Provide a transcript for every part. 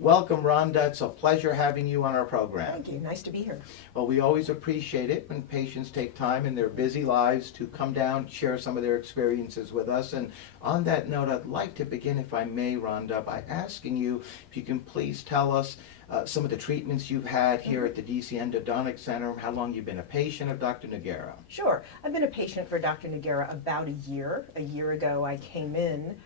Welcome, Rhonda. It's a pleasure having you on our program. Thank you. Nice to be here. Well, we always appreciate it when patients take time in their busy lives to come down, share some of their experiences with us. And on that note, I'd like to begin, if I may, Rhonda, by asking you if you can please tell us some of the treatments you've had here at the DC Endodontic Center, how long you've been a patient of Dr. Noguera. Sure. I've been a patient for Dr. Noguera about a year. A year ago, I came in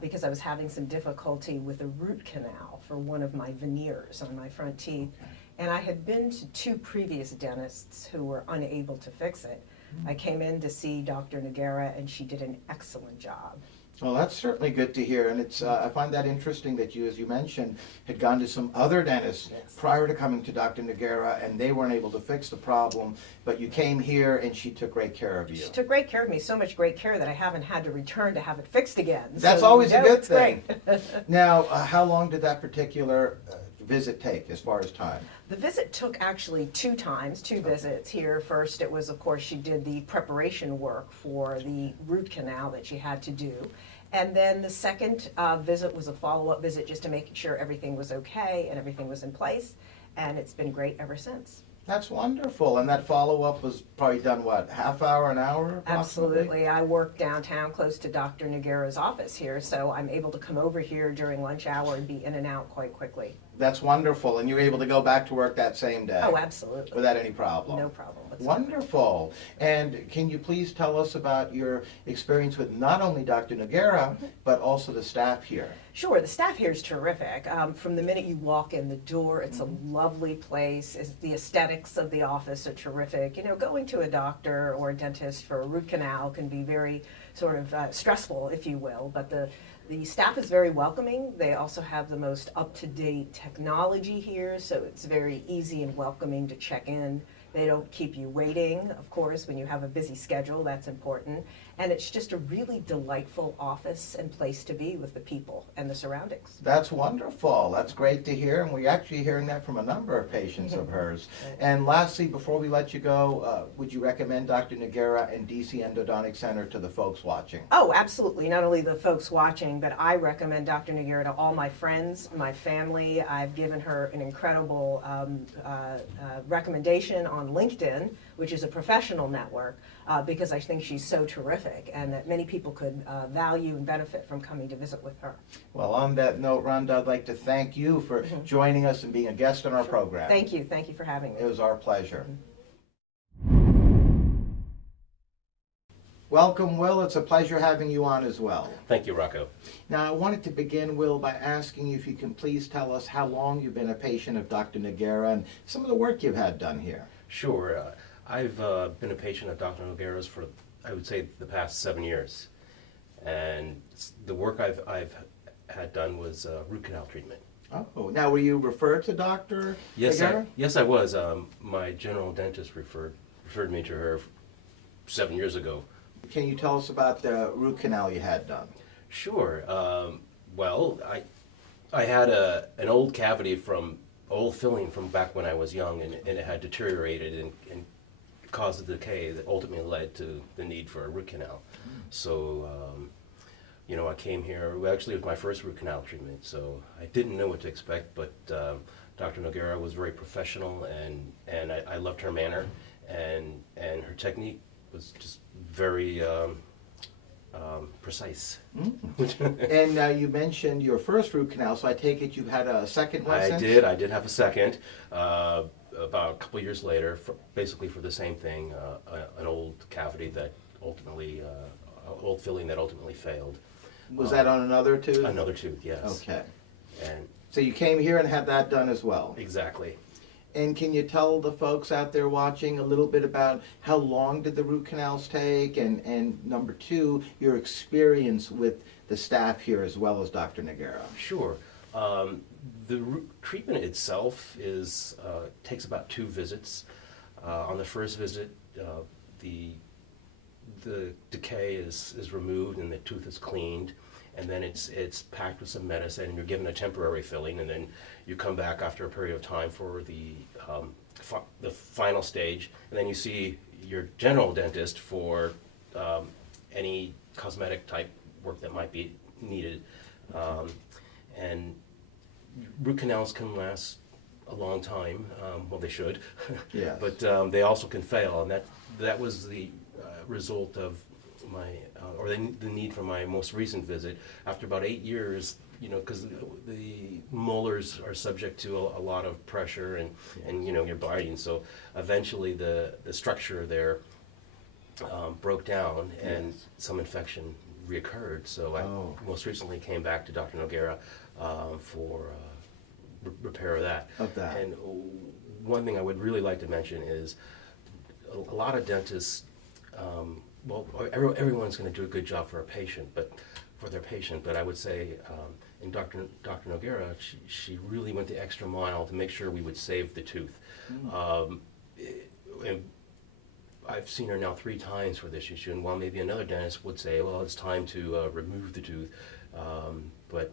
because I was having some difficulty with a root canal for one of my veneers on my front teeth. Okay. And I had been to two previous dentists who were unable to fix it. I came in to see Dr. Noguera, and she did an excellent job. Well, that's certainly good to hear, and it's I find that interesting that you, as you mentioned, had gone to some other dentists prior to coming to Dr. Noguera, and they weren't able to fix the problem, but you came here and she took great care of you. She took great care of me, so much great care that I haven't had to return to have it fixed again. That's so, always a good it's thing. Great. Now, how long did that particular visit take as far as time? The visit took actually two visits here. First, it was, of course, she did the preparation work for the root canal that she had to do. And then the second visit was a follow-up visit just to make sure everything was okay and everything was in place. And it's been great ever since. That's wonderful. And that follow-up was probably done, what, half hour, an hour? Approximately? Absolutely. I work downtown close to Dr. Noguera's office here, so I'm able to come over here during lunch hour and be in and out quite quickly. That's wonderful. And you're able to go back to work that same day? Oh, absolutely. Without any problem? No problem whatsoever. Wonderful. And can you please tell us about your experience with not only Dr. Noguera, but also the staff here? Sure, the staff here is terrific. From the minute you walk in the door, it's a lovely place. The aesthetics of the office are terrific. You know, going to a doctor or a dentist for a root canal can be very sort of stressful, if you will, but the staff is very welcoming. They also have the most up-to-date technology here, so it's very easy and welcoming to check in. They don't keep you waiting, of course, when you have a busy schedule. That's important. And it's just a really delightful office and place to be with the people and the surroundings. That's wonderful. That's great to hear, and we're actually hearing that from a number of patients of hers. And lastly, before we let you go, would you recommend Dr. Noguera and DC Endodontic Center to the folks watching? Oh, absolutely. Not only the folks watching, but I recommend Dr. Noguera to all my friends, my family. I've given her an incredible recommendation on LinkedIn, which is a professional network, because I think she's so terrific and that many people could value and benefit from coming to visit with her. Well, on that note, Rhonda, I'd like to thank you for joining us and being a guest on our program. Thank you. Thank you for having me. It was our pleasure. Welcome, Will. It's a pleasure having you on as well. Thank you, Rocco. Now, I wanted to begin, Will, by asking you if you can please tell us how long you've been a patient of Dr. Noguera and some of the work you've had done here. Sure. I've been a patient of Dr. Noguera's for, I would say, the past 7 years. And the work I've had done was root canal treatment. Oh, now were you referred to Dr. Noguera? Yes, I was. My general dentist referred me to her 7 years ago. Can you tell us about the root canal you had done? Sure. Well, I had an old cavity old filling from back when I was young, and it had deteriorated and caused a decay that ultimately led to the need for a root canal. So, you know, I came here, actually it was my first root canal treatment, so I didn't know what to expect, but Dr. Noguera was very professional, and I loved her manner, and her technique was just very precise. And you mentioned your first root canal, so I take it you've had a second one since? I did have a second, about a couple years later, basically for the same thing, an old cavity that ultimately, old filling that ultimately failed. Was that on another tooth? Another tooth, yes. Okay. And So you came here and had that done as well? exactly. And can you tell the folks out there watching a little bit about how long did the root canals take, and number two, your experience with the staff here as well as Dr. Noguera? Sure. The treatment itself takes about 2 visits. On the first visit, the decay is removed and the tooth is cleaned, and then it's packed with some medicine, and you're given a temporary filling, and then you come back after a period of time for the final stage, and then you see your general dentist for any cosmetic type work that might be needed. And root canals can last a long time. Well, they should. Yes. But they also can fail, and that was the result of my or the need for my most recent visit. After about 8 years, because the molars are subject to a lot of pressure and you're biting. So eventually the structure there broke down and some infection reoccurred. So I most recently came back to Dr. Noguera for repair of that. And one thing I would really like to mention is a lot of dentists, everyone's going to do a good job for their patient, but I would say in Dr. Noguera, she really went the extra mile to make sure we would save the tooth. And I've seen her now 3 times for this issue, and while maybe another dentist would say, well, it's time to remove the tooth, but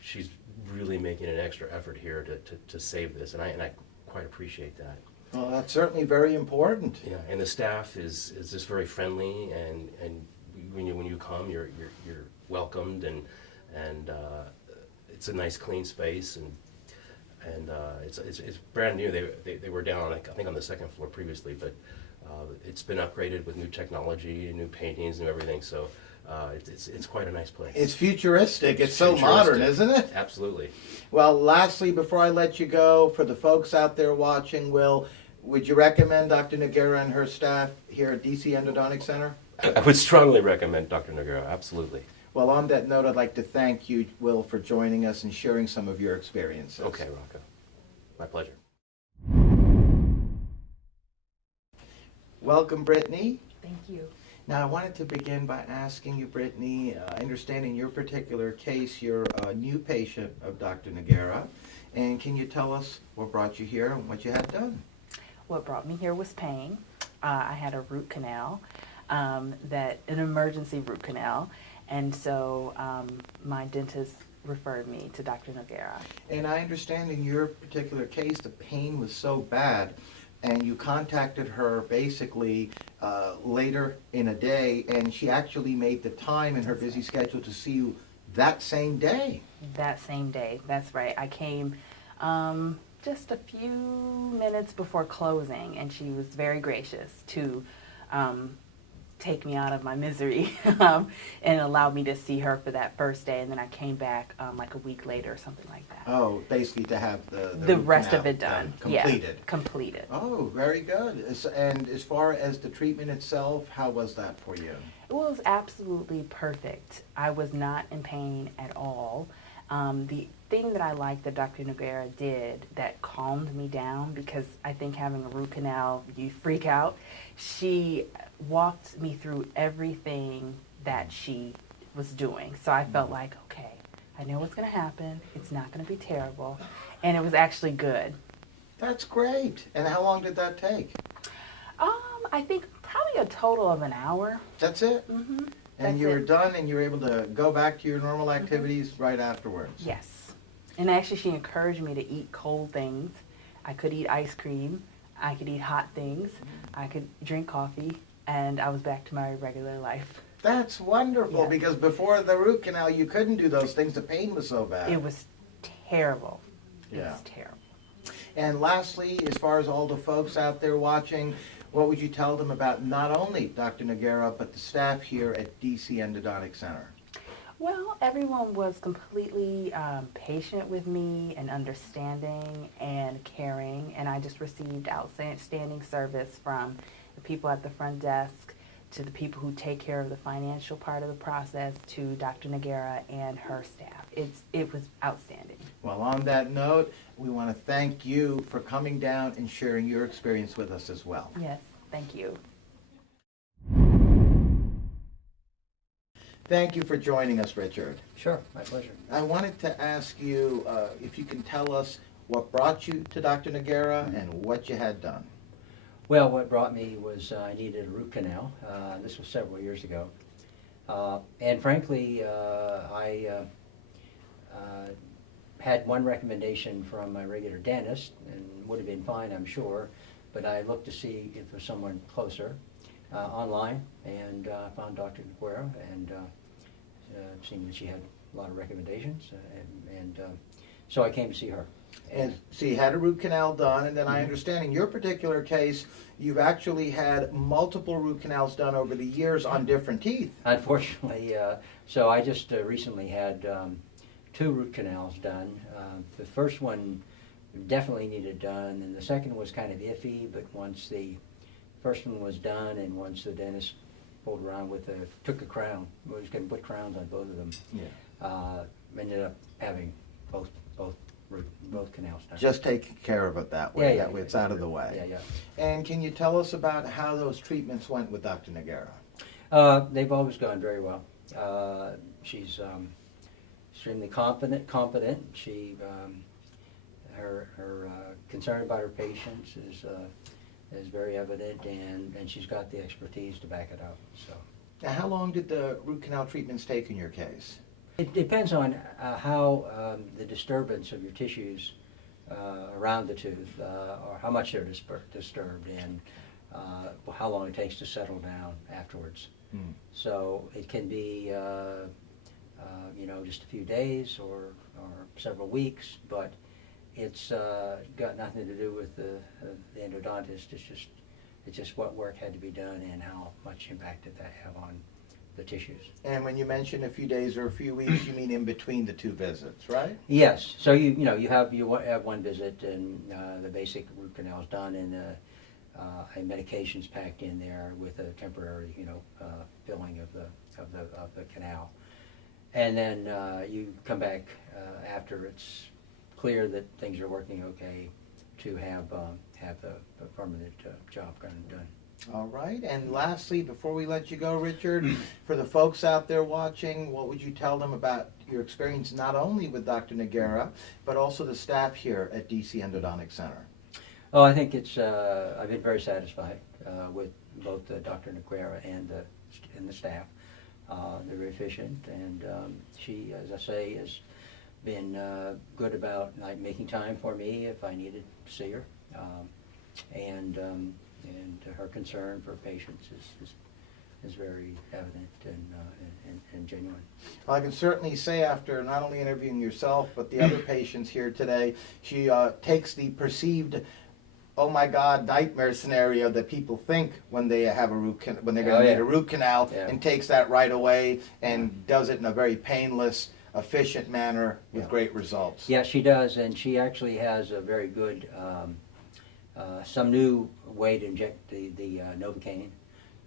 she's really making an extra effort here to save this, and I quite appreciate that. Well, that's certainly very important. Yeah, and the staff is just very friendly, and when you come, you're welcomed, and it's a nice clean space, and it's brand new. They were down, I think, on the 2nd floor previously, but it's been upgraded with new technology, new paintings, and everything. So it's quite a nice place. It's futuristic. It's so modern, isn't it? Absolutely. Well, lastly, before I let you go, for the folks out there watching, would you recommend Dr. Noguera and her staff here at DC Endodontic Center? I would strongly recommend Dr. Noguera, absolutely. Well, on that note, I'd like to thank you, Will, for joining us and sharing some of your experiences. Okay, Rocco. My pleasure. Welcome, Brittany. Thank you. Now, I wanted to begin by asking you, Brittany, understanding your particular case, you're a new patient of Dr. Noguera, and can you tell us what brought you here and what you had done? What brought me here was pain. I had a root canal, an emergency root canal, and so my dentist referred me to Dr. Noguera. And I understand in your particular case, the pain was so bad, and you contacted her basically later in a day, and she actually made the time in her busy schedule to see you that same day. That same day, that's right. I came just a few minutes before closing, and she was very gracious to take me out of my misery and allowed me to see her for that first day, and then I came back like a week later or something like that. Oh, basically to have the The rest canal of it done. completed. Yeah, completed. Oh, very good. And as far as the treatment itself, how was that for you? It was absolutely perfect. I was not in pain at all. The thing that I liked that Dr. Noguera did that calmed me down, because I think having a root canal, you freak out, she walked me through everything that she was doing. So I felt like, okay, I know what's going to happen. It's not going to be terrible. And it was actually good. That's great. And how long did that take? I think probably a total of an hour. That's it? Mm-hmm. And That's you were it. done and you were able to go back to your normal activities right afterwards? Yes. And actually she encouraged me to eat cold things. I could eat ice cream. I could eat hot things. I could drink coffee. And I was back to my regular life. That's wonderful, Yeah. because before the root canal you couldn't do those things. The pain was so bad. It was terrible. It Yeah. was terrible. And lastly, as far as all the folks out there watching, what would you tell them about not only Dr. Noguera, but the staff here at DC Endodontic Center? Well, everyone was completely patient with me and understanding and caring, and I just received outstanding service from the people at the front desk to the people who take care of the financial part of the process to Dr. Noguera and her staff. It was outstanding. Well, on that note, we want to thank you for coming down and sharing your experience with us as well. Yes, thank you. Thank you for joining us, Richard. Sure, my pleasure. I wanted to ask you if you can tell us what brought you to Dr. Noguera and what you had done. Well, what brought me was I needed a root canal. This was several years ago. And frankly, I had one recommendation from my regular dentist, and would have been fine, I'm sure, but I looked to see if there was someone closer online, and found Dr. Noguera, and seeing that she had a lot of recommendations, and So I came to see her. And so you had a root canal done, and then I Mhm. understand in your particular case, you've actually had multiple root canals done over the years on different teeth. Unfortunately, so I just recently had 2 root canals done. The first one definitely needed done, and the second was kind of iffy, but once the first one was done and once the dentist pulled around took a crown, we was going to put crowns on both of them, ended up having both canals done. Just taking care of it that way, Yeah, that way it's out of the way. Yeah. And can you tell us about how those treatments went with Dr. Noguera? They've always gone very well. She's extremely competent. She, her concern about her patients is very evident, and she's got the expertise to back it up. So Now, how long did the root canal treatments take in your case? it depends on how the disturbance of your tissues around the tooth, or how much they're disturbed, and how long it takes to settle down afterwards. So it can be, just a few days or several weeks, but it's got nothing to do with the endodontist. It's just what work had to be done and how much impact did that have on the tissues. And when you mention a few days or a few weeks, you mean in between the 2 visits, right? Yes. So you have one visit and the basic root canal is done, and a medication's packed in there with a temporary filling of the canal, and then you come back after it's clear that things are working okay to have the permanent job done. All right, and lastly, before we let you go, Richard, for the folks out there watching, what would you tell them about your experience not only with Dr. Noguera, but also the staff here at DC Endodontic Center? Oh, I think I've been very satisfied with both Dr. Noguera and the staff. They're very efficient, and she, as I say, has been good about making time for me if I needed to see her, and her concern for patients is very evident and genuine. Well, I can certainly say after not only interviewing yourself, but the other patients here today, she takes the perceived, oh my God, nightmare scenario that people think when they have when they're going to need a root canal, and takes that right away and does it in a very painless, efficient manner with great results. Yeah, she does, and she actually has a very good, some new way to inject the Novocaine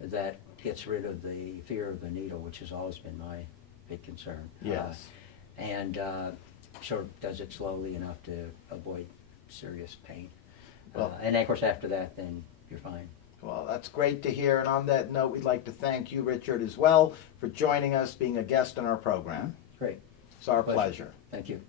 that gets rid of the fear of the needle, which has always been my big concern. Yes. And sort of does it slowly enough to avoid serious pain. Well, and of course after that, then you're fine. Well, that's great to hear. And on that note, we'd like to thank you, Richard, as well, for joining us, being a guest on our program. Great. It's our pleasure. Thank you.